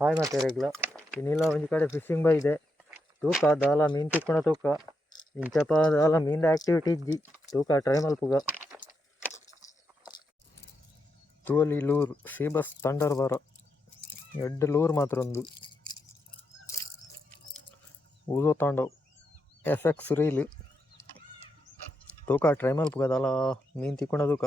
Hi ಮತ್ತೆ ರೆಗ್ಲ ಇನ್ನಿಲ್ಲ ಒಂಜಿ ಕಡೆ ಫಿಶಿಂಗ್ ಬೈ ಇದೆ ತೂಕ ದಾಲ ಮೀನು ತಿಕ್ಕೊಣ ತೂಕ ಇಂಚಪ್ಪ ದಾಲ ಮೀನ್ದ ಆಕ್ಟಿವಿಟಿ ಇಜ್ಜಿ ತೂಕ ಟ್ರೈ ಮಲ್ಪುಗ ತೋಲಿ ಲೂರ್ ಸೀಬಸ್ ತಂಡರ್ ಬರ ಎಡ್ಡೆ ಲೂರ್ ಮಾತ್ರ ಒಂದು ಊದೋ ತಾಂಡವ್ FX ರೀಲ್ ತೂಕ ಟ್ರೈ ಮಲ್ಪುಗ ದಾಲ ಮೀನು ತಿಕ್ಕೊಣ ತೂಕ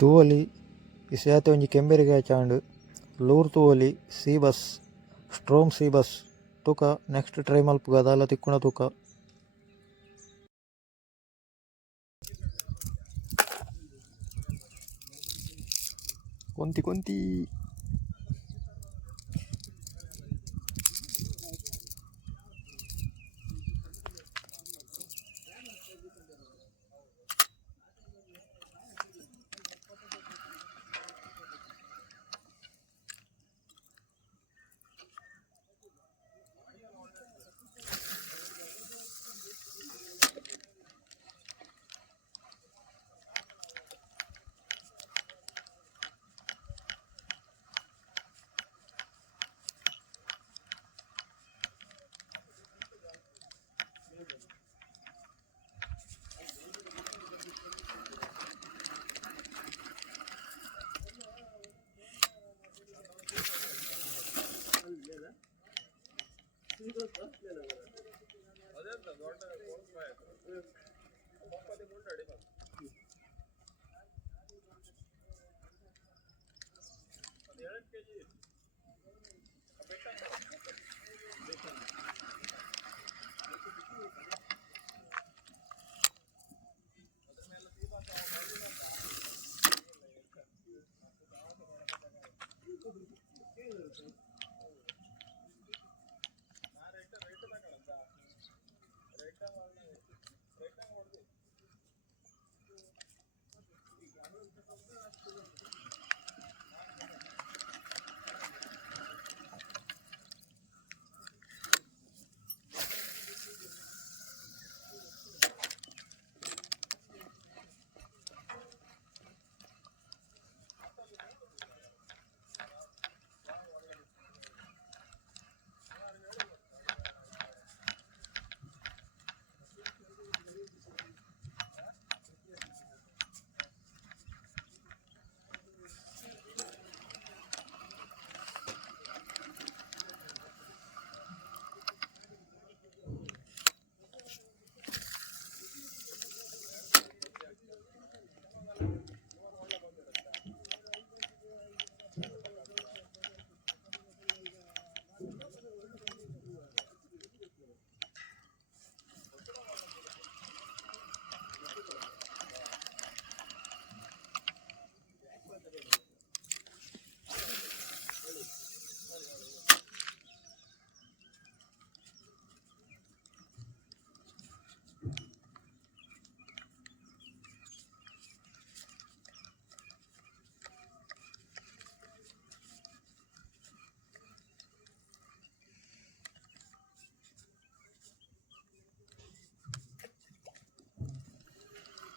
ತೂವಲಿ ಇಸಯಾತೆ ಒಂಜಿ ಕೆಂಬೆರಿಗೆ ಚಾಂಡ್ ಲೂರ್ ತೂವಲಿ ಸೀಬಸ್ ಸ್ಟ್ರೋಮ್ ಸೀಬಸ್ ತೂಕ ನೆಕ್ಸ್ಟ್ ಟ್ರೈ ಮಲ್ಪುಗ ದಾಲ ತಿಕ್ಕುಣ ತೂಕ ಕೊಂತಿ ಕೊಂತಿ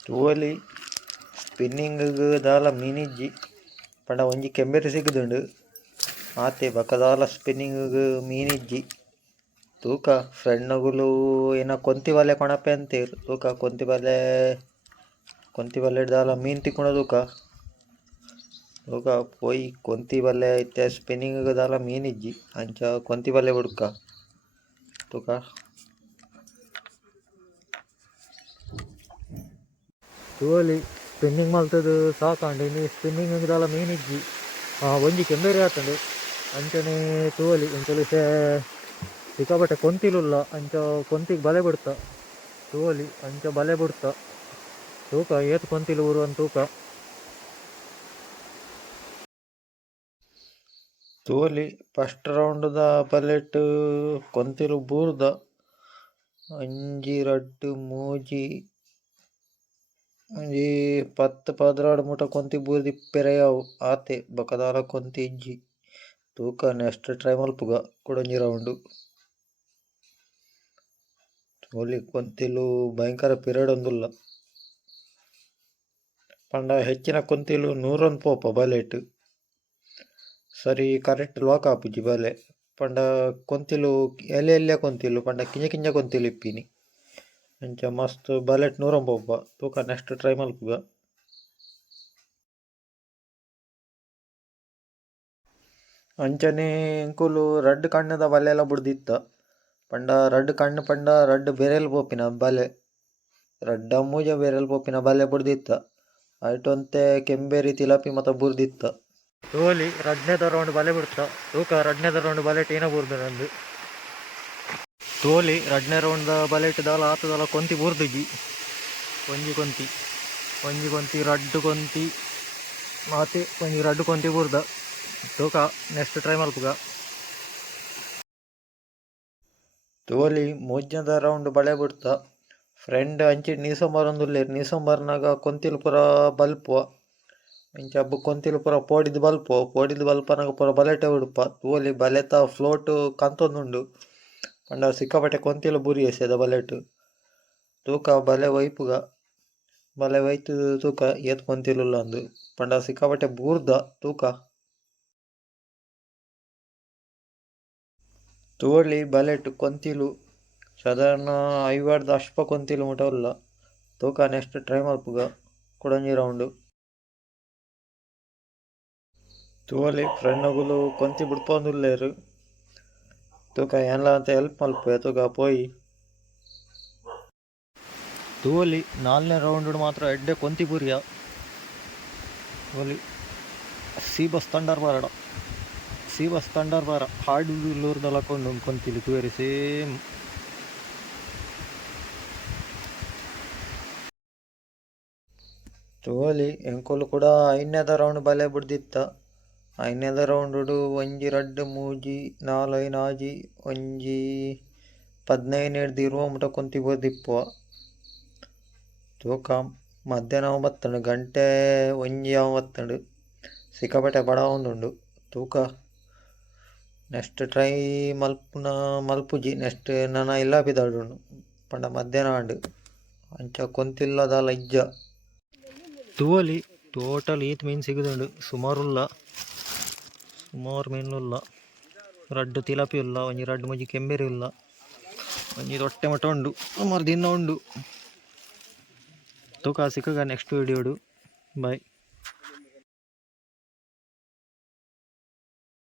ತೂವಲಿ ಸ್ಪಿನ್ನಿಂಗ್ ದಾಲ ಮೀನಿಜ್ಜಿ ಪಂಡ ಒಂಜಿ ಕೆಂಬೆರಿ ಸಿಗದುಂಡು ಆತೆ ಬಕದಾಲ ಸ್ಪಿನ್ನಿಂಗ್ ಮೀನಿಜ್ಜಿ ತೂಕ ಫ್ರೆಂಡ್ನಗುಲು ಏನ ಕೊಂತಿ ಬಲೆ ಕೊಣಪೆ ಅಂತೇರು ತೂಕ ಕೊಂತಿ ಬಲೆ ದಾಲ ಮೀನ್ ತಿಕ್ಕುಣ ತೂಕ ಪೋಯಿ ಕೊಂತಿ ಬಲೆ ಇತ್ತೆ ಸ್ಪಿನ್ನಿಂಗ್ ದಾಲ ಮೀನಿಜ್ಜಿ ಅಂಚ ಕೊಂತಿ ಬಲೆ ಬುಡ್ಕ ತೂಕ ತೂವಲಿ ಸ್ಪಿನ್ನಿಂಗ್ ಮಲ್ತದು ಸಾಕಾಂಡು ಇನ್ನು ಸ್ಪಿನ್ನಿಂಗ್ ದಾಲ ಮೀನಿಜ್ಜಿ ಒಂಜಿ ಕೆಂಬೇರಿ ಆತಂಡು ಅಂಚನೆ ತೂವಲಿ ಒಂಚಲು ಸಿಕ್ಕಾಪಟ್ಟೆ ಕೊಂತಿಲುಲ್ಲ ಅಂಚ ಕೊಂತಿಗೆ ಬಲೆ ಬಿಡ್ತ ತೂವಲಿ ಅಂಚ ಬಲೆ ಬಿಡ್ತ ತೂಕ ಏತು ಕೊಂತಿಲು ಊರು ಅಂತ ತೂಕ ತೂವಲಿ ಫಸ್ಟ್ ರೌಂಡ್ದ ಬಲೆಟ್ ಕೊಂತಿಲು ಬೂರ್ದ ಒಂಜಿ ರಡ್ಡ್ ಮೂಜಿ ಒಂಜಿ 10-16 ಮುಟ ಕೊಂತಿ ಬೂರ್ದು ಇಪ್ಪೆರೆಯಾವು ಆತೆ ಬಕದಾಲ ಕೊಂತಿ ಇಜ್ಜಿ ತೂಕ ನೆಕ್ಸ್ಟ್ ಟ್ರೈ ಮಲ್ಪುಗ ಕೊಡೊಂಜಿ ರೌಂಡು ತೂವಲಿ ಕೊಂತಿಲು ಭಯಂಕರ ಪಿರಿಯಡ್ ಒಂದುಲ್ಲ ಪಂಡ ಹೆಚ್ಚಿನ ಕೊಂತಿಲು 100 ಪೋಪ ಬಲೆಟ್ ಸರಿ ಕರೆಕ್ಟ್ ಲಾಕ್ ಆಪುಜಿ ಬಲೆ ಪಂಡ ಕೊಂತಿಲು ಎಲೆ ಕೊಂತಿಲು ಪಂಡ ಕಿಂಜ ಕೊಂತಿಲು ಇಪ್ಪಿನಿ ಅಂಚ ಮಸ್ತ್ ಬಲೆಟ್ 100 ಪೋಪ ತೂಕ ನೆಕ್ಸ್ಟ್ ಟ್ರೈ ಮಲ್ಪುಗ ಅಂಚನೆ ಎಂಕುಲು ರಡ್ಡ್ ಕಣ್ಣದ ಬಲೆ ಎಲ್ಲ ಬುಡ್ದಿತ್ತ ಪಂಡ ರಡ್ಡ್ ಕಣ್ಣು ಪಂಡ ರಡ್ಡ್ ಬೆರೆಲ್ ಪೋಪಿನ ಬಲೆ ರಡ್ಡ ಮೂಜ ಬೆರೆಲ್ ಪೋಪಿನ ಬಲೆ ಬುಡ್ದಿತ್ತ ಐಟೊಂತೆ ಕೆಂಬೇರಿ ತಿಲಪಿ ಮತ ಬುರ್ದಿತ್ತ ತೋಲಿ ರಡ್ನೆದ ರೌಂಡ್ ಬಲೆ ಬಿಡ್ತ ತೂಕ ರಡ್ನೆದ ರೌಂಡ್ ಬಲೆಟ್ ಏನ ಬೂರ್ದು ನಂದು ತೋಲಿ ರಡ್ನೆ ರೌಂಡ್ ಬಲೆಟ್ ದಾಲ ಆತದಾಲ ಕೊಂತಿ ಬೂರ್ದುಜಿ ಒಂಜಿ ಕೊಂತಿ ರಡ್ಡ್ ಕೊಂತಿ ಮಾತೆ ಒಂಜಿ ರಡ್ಡ್ ಕೊಂತಿ ಬೂರ್ದ ತೂಕ ನೆಕ್ಸ್ಟ್ ಟ್ರೈ ಮಲ್ಪುಗ ತೋಲಿ ಮೂಜದ ರೌಂಡ್ ಬಲೆ ಬಿಡ್ತ ಫ್ರೆಂಡ್ ಅಂಚಿ ನೀಸಂಬರೊಂದುಲ್ಲೇರು ನೀಸಂಬರ್ನಾಗ ಕೊಂತಿಲು ಪೂರ ಬಲ್ಪುವ ಇಂಚ ಹಬ್ಬ ಕೊಂತಿಲು ಪೂರ ಪೋಡಿದು ಬಲ್ಪನಾಗ ಪೂರ ಬಲೆಟೆ ಉಡುಪ ತೂವಲಿ ಬಲೆತ ಫ್ಲೋಟ್ ಕಂತೊಂದುಂಡು ಪಂಡ ಸಿಕ್ಕಾಪಟ್ಟೆ ಕೊಂತಿಲು ಬುರಿ ಎಸೆದ ಬಲೆಟ್ ತೂಕ ಬಲೆ ವೈಪುಗ ಬಲೆ ವೈತು ತೂಕ ಏತ್ ಕೊಂತಿಲುಲ್ಲ ಅಂದು ಪಂಡ ಸಿಕ್ಕಾಪಟ್ಟೆ ಬೂರ್ದ ತೂಕ ತೂವಲಿ ಬಲೆಟ್ ಕೊಂತಿಲು ಸಾಧಾರಣ 50 ಅಶ್ಪ ಕೊಂತಿಲು ಮುಟ ಉಲ್ಲ ತೂಕ ನೆಕ್ಸ್ಟ್ ಟ್ರೈ ಮಲ್ಪುಗ ಕೊಡೊಂಜಿ ರೌಂಡು ತೂವಲಿ ಫ್ರೆಂಡ್ನಗುಲು ಕೊಂತಿ ಬಿಡ್ಪೊಂದುಲ್ಲೇರು ತೂಕ ಏನ್ಲ ಅಂತ ಹೆಲ್ಪ್ ಮಲ್ಪುವೆ ತೂಕ ಪೋಯಿ ತೂವಲಿ 4ನೇ ರೌಂಡ್ ಮಾತ್ರ ಎಡ್ಡೆ ಕೊಂತಿ ಪುರಿಯ ತೂವಲಿ ಸೀಬಸ್ ತಂಡರ್ ಬಾರ ಹಾಡು ಲೂರ್ದಲ್ಲ ಕೊಂಡು ಕೊಂತಿಲಿ ತೂವೆರಿ ಸೇಮ್ ತೂವಲಿ ಎಂಕೊಲು ಕೂಡ 5ನೇದ ರೌಂಡ್ ಬಲೆ ಬಿಡ್ದಿತ್ತ 5ನೇದ ರೌಂಡ್ ಒಂಜಿ ರಡ್ಡ್ ಮೂಜಿ 4 ಆಜಿ ಒಂಜಿ 15 ಹಿಡ್ದು 20 ಮುಟ ಕೊಂತಿ ಬೋದಿಪ್ಪುವ ತೂಕ ಮಧ್ಯಾಹ್ನ ಬತ್ತಂಡು ಗಂಟೆ ಒಂಜಿ ಬತ್ತಂಡು ಸಿಕ್ಕಾಪಟ್ಟೆ ಬಡ ಒಂದುಂಡು ತೂಕ ನೆಕ್ಸ್ಟ್ ಟ್ರೈ ಮಲ್ಪುಜಿ ನೆಕ್ಸ್ಟ್ ನನ ಇಲ್ಲ ಬಿದ್ದಾಡುಂಡು ಪಂಡ ಮಧ್ಯಾಹ್ನ ಆಂಡು ಅಂಚ ಕೊಂತಿಲ್ಲದಾಲ ಇಜ್ಜ ತೂವಲಿ ಟೋಟಲ್ ಈತ್ ಮೀನು ಸಿಗುದುಂಡು ಸುಮಾರು ಮೀನುಲ್ಲ ರಡ್ಡ್ ತಿಲಪಿ ಉಲ್ಲ ಒಂಜಿ ರಡ್ಡ್ ಮೂಜಿ ಕೆಂಬೇರಿ ಉಲ್ಲ ಒಂಜಿ ರೊಟ್ಟೆ ಮಟ ಉಂಡು ಸುಮಾರು ದಿನ ಉಂಡು ತೂಕ ಸಿಕ್ಕಗ ನೆಕ್ಸ್ಟ್ ವಿಡಿಯೋಡು ಬಾಯ್.